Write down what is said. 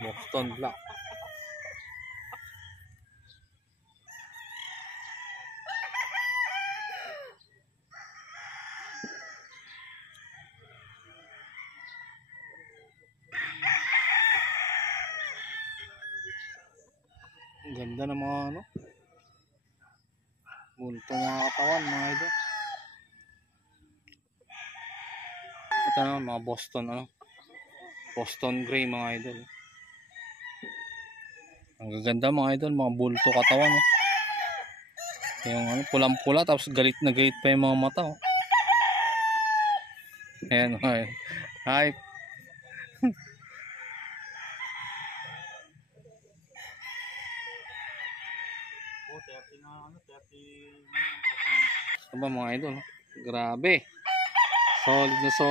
Boston Black. Ang ganda ng mga ano, bulto mga katawan mga idol. Ito naman mga Boston ano, Boston Gray mga idol. Ang gaganda mga idol, mga bulto katawan oh. Yung ano, pulang-pula tapos galit na galit pa yung mga mata oh. Ayan mga idol. Hi. Ano ba mga idol? Grabe. Solid na solid.